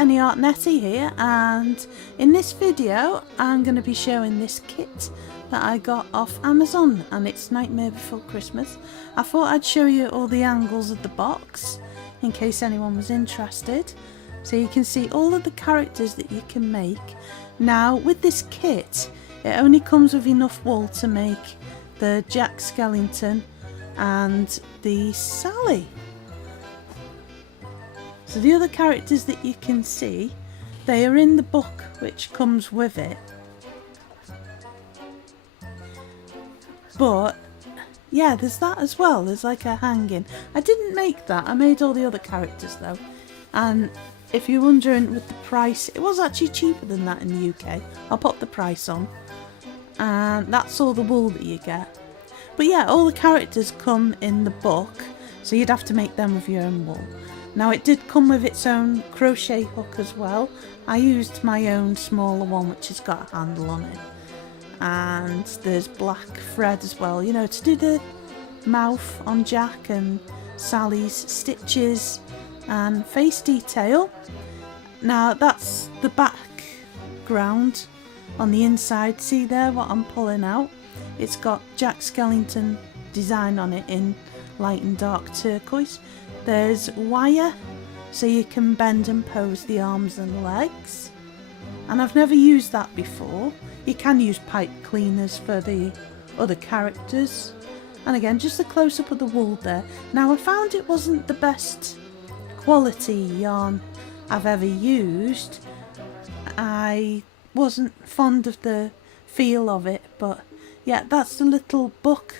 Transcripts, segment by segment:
Any Art Nettie here, and in this video I'm going to be showing this kit that I got off Amazon, and it's Nightmare Before Christmas. I thought I'd show you all the angles of the box in case anyone was interested, so you can see all of the characters that you can make. Now with this kit it only comes with enough wool to make the Jack Skellington and the Sally. So the other characters that you can see, they are in the book which comes with it. But yeah, there's that as well. There's like a hanging. I didn't make that. I made all the other characters though. And if you're wondering with the price, it was actually cheaper than that in the UK. I'll pop the price on. And that's all the wool that you get. But yeah, all the characters come in the book, so you'd have to make them with your own wool. Now it did come with its own crochet hook as well. I used my own smaller one which has got a handle on it. And there's black thread as well, you know, to do the mouth on Jack and Sally's stitches and face detail. Now that's the background on the inside. See there what I'm pulling out? It's got Jack Skellington design on it in light and dark turquoise. There's wire so you can bend and pose the arms and legs, and I've never used that before. You can use pipe cleaners for the other characters, and again just a close-up of the wool there. Now I found it wasn't the best quality yarn I've ever used. I wasn't fond of the feel of it, but yeah, that's the little book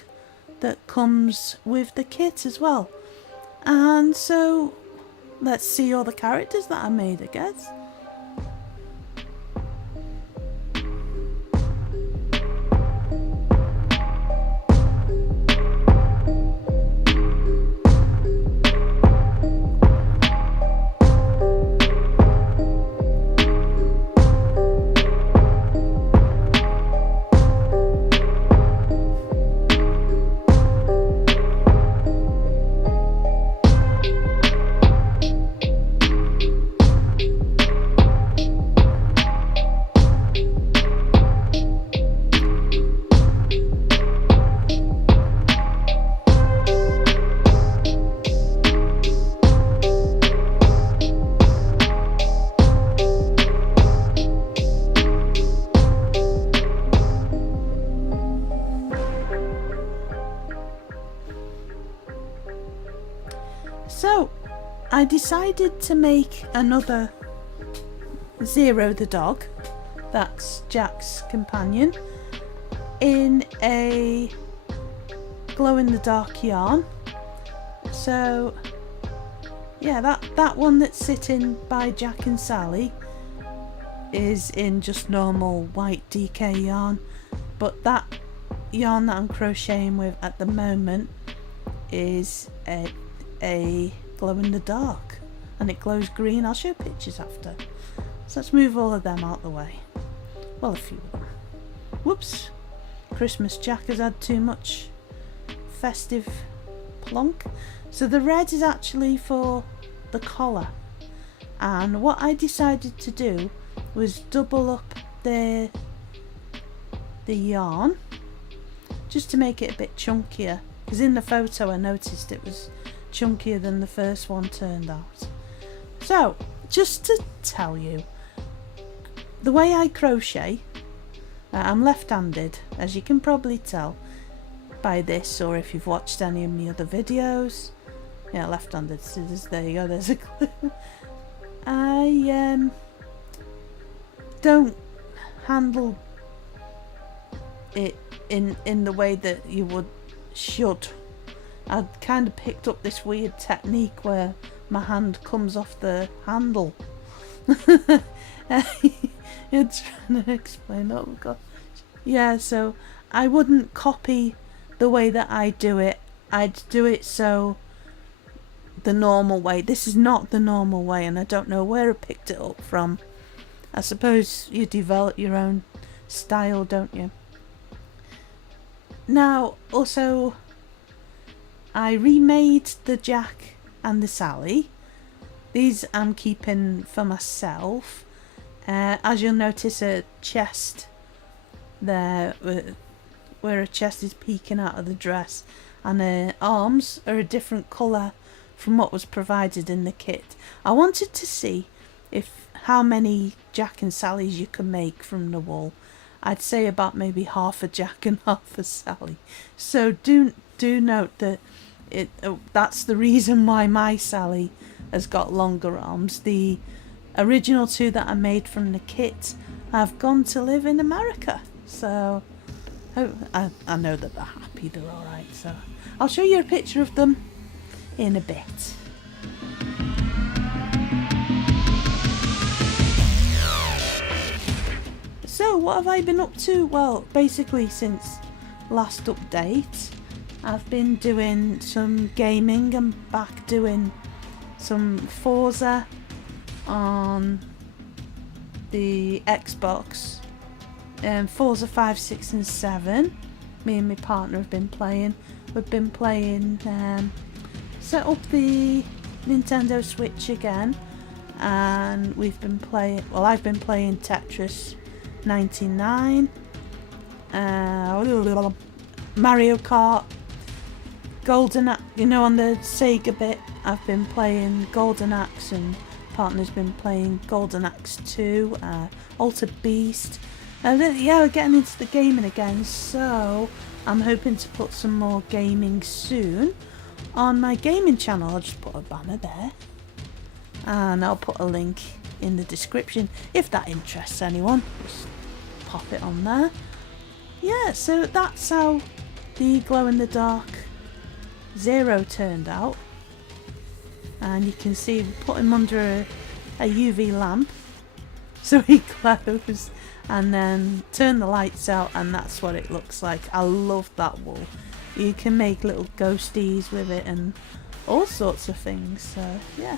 that comes with the kit as well. And so let's see all the characters that I made, I guess. So I decided to make another Zero the dog, that's Jack's companion, in a glow-in-the-dark yarn. So yeah, that one that's sitting by Jack and Sally is in just normal white DK yarn, but that yarn that I'm crocheting with at the moment is a glow-in-the-dark, and it glows green. I'll show pictures after. So let's move all of them out the way. Well, a few of them. Whoops, Christmas Jack has had too much festive plonk. So the red is actually for the collar, and what I decided to do was double up the yarn just to make it a bit chunkier, because in the photo I noticed it was chunkier than the first one turned out. So just to tell you the way I crochet, I'm left-handed, as you can probably tell by this, or if you've watched any of my other videos. Yeah, left-handed, so there you go, there's a clue. I don't handle it in the way that you should. I kind of picked up this weird technique where my hand comes off the handle. It's trying to explain. Oh god. Yeah, so I wouldn't copy the way that I do it. I'd do it so the normal way. This is not the normal way, and I don't know where I picked it up from. I suppose you develop your own style, don't you? Now, also, I remade the Jack and the Sally These I'm keeping for myself. As you'll notice, a chest there where a chest is peeking out of the dress, and her arms are a different colour from what was provided in the kit. I wanted to see how many Jack and Sallies you can make from the wool. I'd say about maybe half a Jack and half a Sally. So do note that that's the reason why my Sally has got longer arms. The original two that I made from the kit have gone to live in America. So I know that they're happy, they're alright. So I'll show you a picture of them in a bit. So what have I been up to? Well, basically since last update, I've been doing some gaming. I'm back doing some Forza on the Xbox. Forza 5, 6 and 7. Me and my partner have been playing. We've been playing, set up the Nintendo Switch again, and we've been playing, well, I've been playing Tetris 99, Mario Kart, Golden Axe, on the Sega bit, I've been playing Golden Axe, and partner's been playing Golden Axe 2, Altered Beast. Yeah, we're getting into the gaming again, so I'm hoping to put some more gaming soon on my gaming channel. I'll just put a banner there, and I'll put a link in the description if that interests anyone. Just pop it on there. Yeah, so that's how the glow-in-the-dark Zero turned out, and you can see we put him under a UV lamp so he glows, and then turn the lights out, and that's what it looks like. I love that wool. You can make little ghosties with it and all sorts of things. So yeah,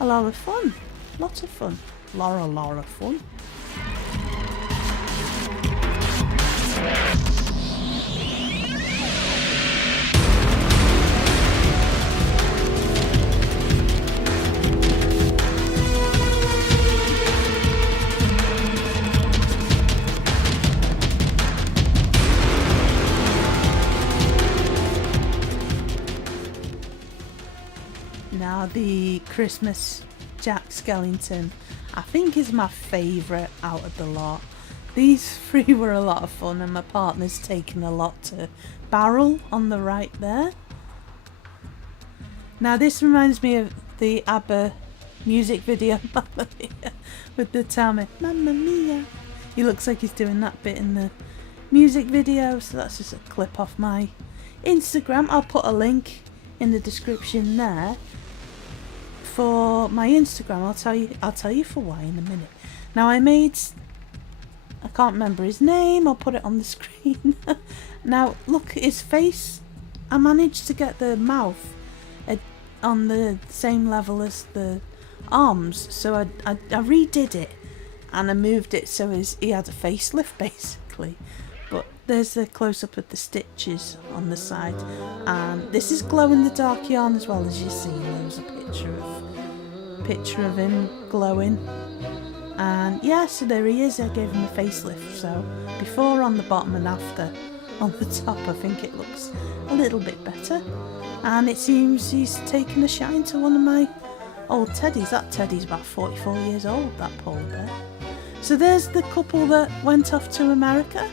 a lot of fun. Lots of fun. Lot of fun. Now the Christmas Jack Skellington, I think, is my favourite out of the lot. These three were a lot of fun, and my partner's taken a lot to barrel on the right there. Now this reminds me of the ABBA music video, Mamma Mia, with the Tommy, Mamma Mia. He looks like he's doing that bit in the music video, so that's just a clip off my Instagram. I'll put a link in the description there for my Instagram. I'll tell you for why in a minute. Now I can't remember his name. I'll put it on the screen. Now look, his face, I managed to get the mouth on the same level as the arms, so I redid it and I moved it so he had a facelift basically. But there's a close-up of the stitches on the side, and this is glow-in-the-dark yarn as well, as you see. There's a picture of him glowing, and yeah, so there he is. I gave him a facelift, so before on the bottom and after on the top. I think it looks a little bit better, and it seems he's taken a shine to one of my old teddies. That teddy's about 44 years old, that polar bear. So there's the couple that went off to America,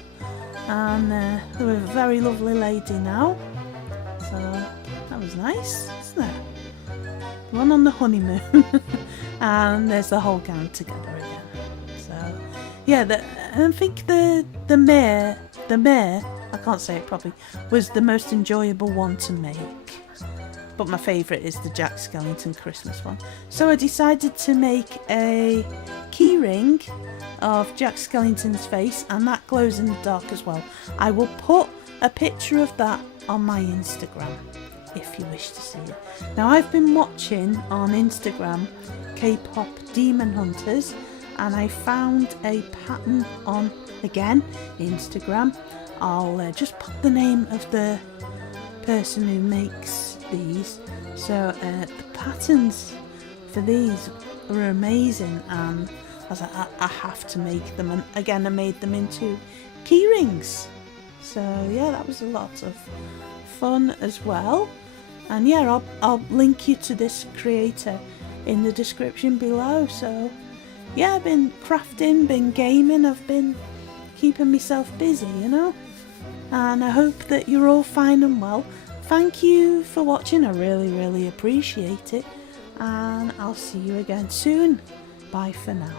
and they're a very lovely lady now, so that was nice, isn't it? One on the honeymoon. And there's the whole gang together again. So yeah, I think the mare, I can't say it properly, was the most enjoyable one to make, but my favourite is the Jack Skellington Christmas one. So I decided to make a key ring of Jack Skellington's face, and that glows in the dark as well. I will put a picture of that on my Instagram if you wish to see it. Now I've been watching on Instagram K-pop Demon Hunters, and I found a pattern on, again, Instagram. I'll just put the name of the person who makes these. So the patterns for these were amazing, and I was like, I have to make them. And again, I made them into key rings. So yeah, that was a lot of fun as well. And yeah, I'll link you to this creator in the description below. So yeah, I've been crafting, been gaming, I've been keeping myself busy, you know. And I hope that you're all fine and well. Thank you for watching, I really appreciate it. And I'll see you again soon. Bye for now.